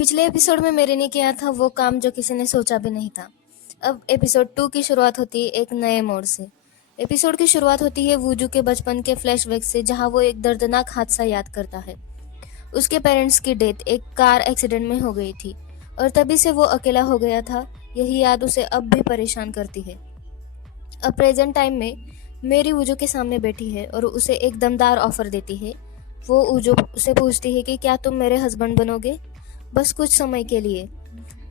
पिछले एपिसोड में मेरे ने किया था वो काम जो किसी ने सोचा भी नहीं था। अब एपिसोड 2 की शुरुआत होती है एक नए मोड़ से। एपिसोड की शुरुआत होती है वूजू के बचपन के फ्लैशबैक से, जहां वो एक दर्दनाक हादसा याद करता है। उसके पेरेंट्स की डेथ एक कार एक्सीडेंट में हो गई थी और तभी से वो अकेला हो गया था। यही याद उसे अब भी परेशान करती है। अब प्रेजेंट टाइम में मेरी वूजू के सामने बैठी है और उसे एक दमदार ऑफर देती है। वो वूजू से पूछती है कि क्या तुम मेरे हस्बैंड बनोगे, बस कुछ समय के लिए।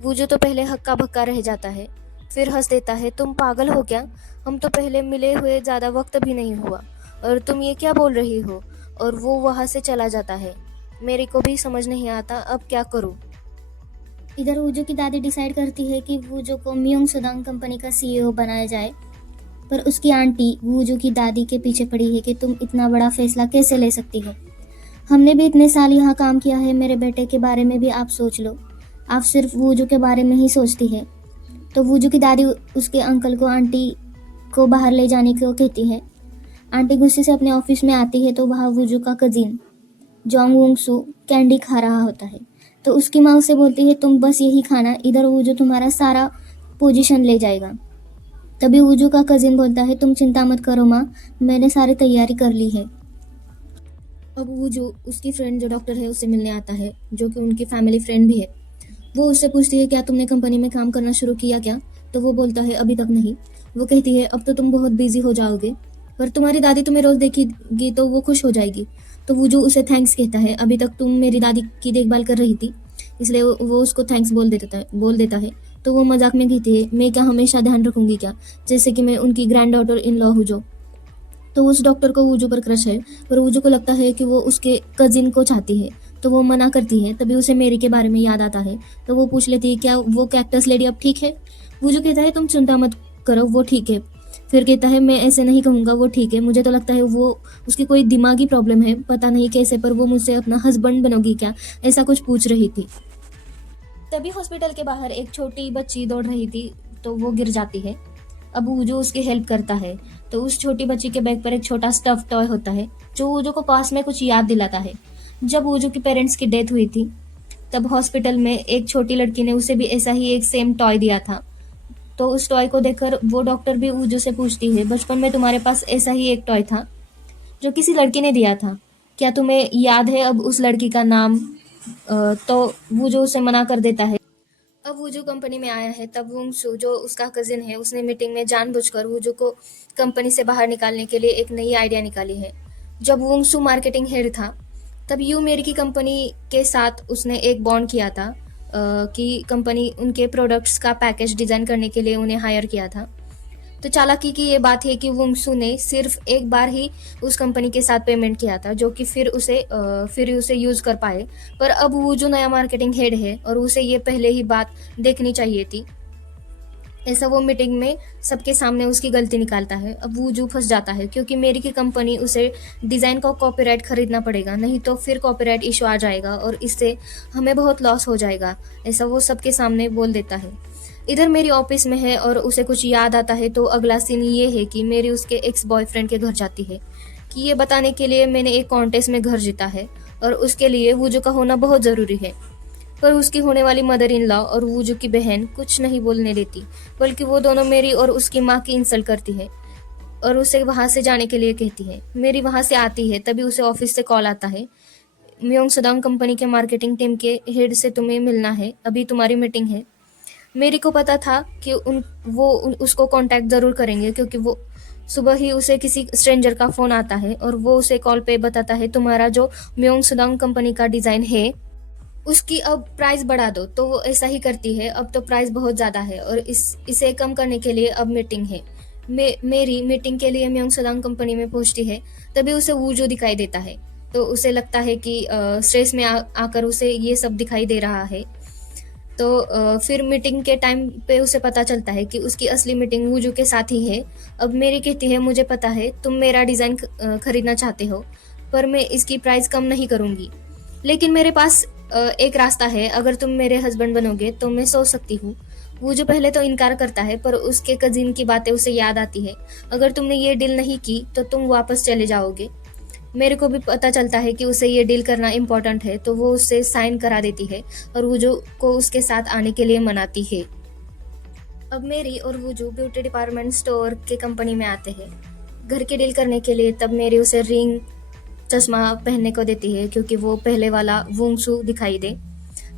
वूजू तो पहले हक्का बक्का रह जाता है, फिर हंस देता है, तुम पागल हो क्या? हम तो पहले मिले हुए ज़्यादा वक्त भी नहीं हुआ और तुम ये क्या बोल रही हो? और वो वहाँ से चला जाता है। मेरे को भी समझ नहीं आता अब क्या करूँ। इधर वूजू की दादी डिसाइड करती है कि वूजू को म्योंग सुदांग कंपनी का सीईओ बनाया जाए, पर उसकी आंटी वूजू की दादी के पीछे पड़ी है कि तुम इतना बड़ा फैसला कैसे ले सकती हो। हमने भी इतने साल यहाँ काम किया है, मेरे बेटे के बारे में भी आप सोच लो। आप सिर्फ वूजू के बारे में ही सोचती है। तो वूजू की दादी उसके अंकल को आंटी को बाहर ले जाने को कहती है। आंटी गुस्से से अपने ऑफिस में आती है तो वहाँ वूजू का कजिन जोंग वुंग सू कैंडी खा रहा होता है। तो उसकी माँ उसे बोलती है तुम बस यही खाना, इधर वूजू तुम्हारा सारा पोजीशन ले जाएगा। तभी वूजू का कजिन बोलता है तुम चिंता मत करो माँ, मैंने सारी तैयारी कर ली है। अब वूजू उसकी फ्रेंड जो डॉक्टर है उससे मिलने आता है, जो कि उनकी फैमिली फ्रेंड भी है। वो उससे पूछती है क्या तुमने कंपनी में काम करना शुरू किया क्या? तो वो बोलता है अभी तक नहीं। वो कहती है अब तो तुम बहुत बिजी हो जाओगे, पर तुम्हारी दादी तुम्हें रोज देखेगी तो वो खुश हो जाएगी। तो वूजू उसे थैंक्स कहता है, अभी तक तुम मेरी दादी की देखभाल कर रही थी, इसलिए वो उसको थैंक्स बोल देता है। तो वो मजाक में कहती है मैं क्या हमेशा ध्यान रखूंगी क्या, जैसे कि मैं उनकी ग्रैंड डॉटर इन लॉ हूँ जो। तो उस डॉक्टर को वूजू पर क्रश है, पर वूजू को लगता है कि वो उसके कजिन को चाहती है, तो वो मना करती है। तभी उसे मेरी के बारे में याद आता है, तो वो पूछ लेती है क्या वो कैक्टस लेडी अब ठीक है? वूजू कहता है तुम चिंता मत करो, वो ठीक है। फिर कहता है मैं ऐसे नहीं कहूँगा वो ठीक है, मुझे तो लगता है वो उसकी कोई दिमागी प्रॉब्लम है, पता नहीं कैसे, पर वो मुझसे अपना हस्बैंड बनोगी क्या, ऐसा कुछ पूछ रही थी। तभी हॉस्पिटल के बाहर एक छोटी बच्ची दौड़ रही थी, तो वो गिर जाती है। अब वूजू उसकी हेल्प करता है। तो उस छोटी बच्ची के बैग पर एक छोटा स्टफ टॉय होता है, जो वूजू को पास में कुछ याद दिलाता है। जब वूजू की पेरेंट्स की डेथ हुई थी, तब हॉस्पिटल में एक छोटी लड़की ने उसे भी ऐसा ही एक सेम टॉय दिया था। तो उस टॉय को देखकर वो डॉक्टर भी वूजू से पूछती है बचपन में तुम्हारे पास ऐसा ही एक टॉय था जो किसी लड़की ने दिया था, क्या तुम्हें याद है अब उस लड़की का नाम? तो वूजू उसे मना कर देता है। अब वूजू कंपनी में आया है, तब वुंग सू जो उसका कजिन है, उसने मीटिंग में जानबूझकर वूजू को कंपनी से बाहर निकालने के लिए एक नई आइडिया निकाली है। जब वुंग सू मार्केटिंग हेड था, तब यू मेरी की कंपनी के साथ उसने एक बॉन्ड किया था कि कंपनी उनके प्रोडक्ट्स का पैकेज डिजाइन करने के लिए उन्हें हायर किया था। तो चालाकी की ये बात है कि वुंगसू ने सिर्फ एक बार ही उस कंपनी के साथ पेमेंट किया था, जो कि फिर उसे यूज कर पाए। पर अब वो जो नया मार्केटिंग हेड है और उसे ये पहले ही बात देखनी चाहिए थी। ऐसा वो मीटिंग में सबके सामने उसकी गलती निकालता है। अब वूजू फंस जाता है क्योंकि मेरी की कंपनी उसे डिजाइन का कॉपीराइट खरीदना पड़ेगा, नहीं तो फिर कॉपीराइट इशू आ जाएगा और इससे हमें बहुत लॉस हो जाएगा, ऐसा वो सबके सामने बोल देता है। इधर मेरी ऑफिस में है और उसे कुछ याद आता है, तो अगला सीन ये है कि मेरी उसके एक्स बॉयफ्रेंड के घर जाती है कि ये बताने के लिए मैंने एक कॉन्टेस्ट में घर जीता है और उसके लिए वूजू का होना बहुत ज़रूरी है। पर उसकी होने वाली मदर इन लॉ और वूजू की बहन कुछ नहीं बोलने देती, बल्कि वो दोनों मेरी और उसकी माँ की इंसल्ट करती है और उसे वहाँ से जाने के लिए कहती है। मेरी वहाँ से आती है, तभी उसे ऑफिस से कॉल आता है, म्योंग सदांग कंपनी के मार्केटिंग टीम के हेड से तुम्हें मिलना है, अभी तुम्हारी मीटिंग है। मेरी को पता था कि उसको कांटेक्ट जरूर करेंगे, क्योंकि वो सुबह ही उसे किसी स्ट्रेंजर का फोन आता है और वो उसे कॉल पे बताता है तुम्हारा जो म्योंग सुदांग कंपनी का डिजाइन है उसकी अब प्राइस बढ़ा दो। तो वो ऐसा ही करती है, अब तो प्राइस बहुत ज्यादा है और इसे कम करने के लिए अब मीटिंग है। मेरी मीटिंग के लिए म्योंग सुदांग कंपनी में पहुंचती है, तभी उसे वूजू दिखाई देता है। तो उसे लगता है कि स्ट्रेस में आकर उसे ये सब दिखाई दे रहा है। तो फिर मीटिंग के टाइम पे उसे पता चलता है कि उसकी असली मीटिंग वूजू के साथ ही है। अब मेरी कहती है मुझे पता है तुम मेरा डिज़ाइन खरीदना चाहते हो, पर मैं इसकी प्राइस कम नहीं करूँगी, लेकिन मेरे पास एक रास्ता है, अगर तुम मेरे हस्बैंड बनोगे तो मैं सोच सकती हूँ। वूजू पहले तो इनकार करता है, पर उसके कजिन की बातें उसे याद आती है। अगर तुमने ये डील नहीं की तो तुम वापस चले जाओगे। मेरे को भी पता चलता है कि उसे ये डील करना इम्पोर्टेंट है, तो वो उससे साइन करा देती है और वूजू को उसके साथ आने के लिए मनाती है। अब मेरी और वूजू ब्यूटी डिपार्टमेंट स्टोर के कंपनी में आते हैं घर के डील करने के लिए। तब मेरी उसे रिंग चश्मा पहनने को देती है क्योंकि वो पहले वाला वूंगसू दिखाई दे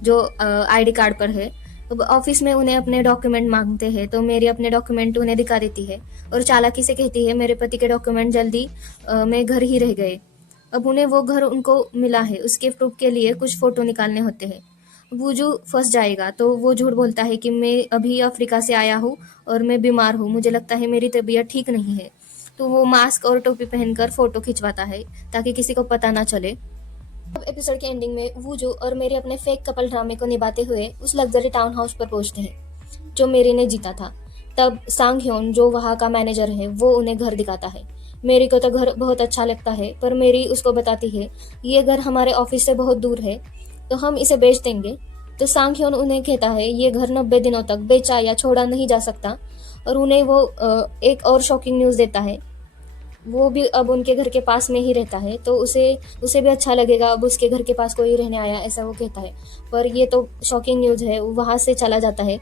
जो आईडी कार्ड पर है। अब ऑफिस में उन्हें अपने डॉक्यूमेंट मांगते हैं तो मेरी अपने डॉक्यूमेंट उन्हें दिखा देती है और चालाकी से कहती है मेरे पति के डॉक्यूमेंट जल्दी में घर ही रह गए। अब उन्हें वो घर उनको मिला है, उसके प्रूफ के लिए कुछ फोटो निकालने होते हैं। वूजू फंस जाएगा तो वो झूठ बोलता है कि मैं अभी अफ्रीका से आया हूँ और मैं बीमार हूँ, मुझे लगता है मेरी तबीयत ठीक नहीं है। तो वो मास्क और टोपी पहनकर फोटो खिंचवाता है ताकि किसी को पता ना चले। अब एपिसोड के एंडिंग में वूजू और मेरी अपने फेक कपल ड्रामे को निभाते हुए उस लग्जरी टाउन हाउस पर पहुंचते हैं जो मेरी ने जीता था। तब सांग ह्योन जो वहाँ का मैनेजर है वो उन्हें घर दिखाता है। मेरी को तो घर बहुत अच्छा लगता है पर मेरी उसको बताती है ये घर हमारे ऑफिस से बहुत दूर है तो हम इसे बेच देंगे। तो सांग ह्योन उन्हें कहता है ये घर 90 दिनों तक बेचा या छोड़ा नहीं जा सकता और उन्हें वो एक और शॉकिंग न्यूज़ देता है। वो भी अब उनके घर के पास में ही रहता है तो उसे उसे भी अच्छा लगेगा अब उसके घर के पास कोई रहने आया, ऐसा वो कहता है। पर ये तो शॉकिंग न्यूज़ है, वहाँ से चला जाता है।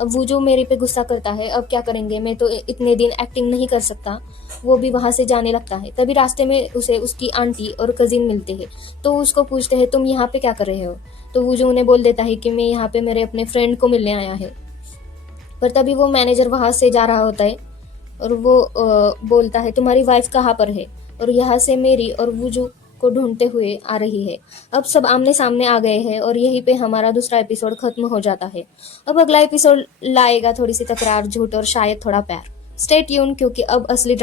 अब वो जो मेरे पे गुस्सा करता है, अब क्या करेंगे, मैं तो इतने दिन एक्टिंग नहीं कर सकता। वो भी वहाँ से जाने लगता है। तभी रास्ते में उसे उसकी आंटी और कजिन मिलते हैं तो उसको पूछते हैं तुम यहाँ पे क्या कर रहे हो। तो वो जो उन्हें बोल देता है कि मैं यहाँ पे मेरे अपने फ्रेंड को मिलने आया है। पर तभी वो मैनेजर वहाँ से जा रहा होता है और वो बोलता है तुम्हारी वाइफ कहाँ पर है, और यहाँ से मेरी और वूजू को ढूंढते हुए आ रही है। अब सब आमने सामने आ गए हैं और यहीं पे हमारा दूसरा एपिसोड खत्म हो जाता है। अब अगला एपिसोड लाएगा थोड़ी सी तकरार, झूठ और शायद थोड़ा प्यार। स्टे ट्यून क्योंकि अब असली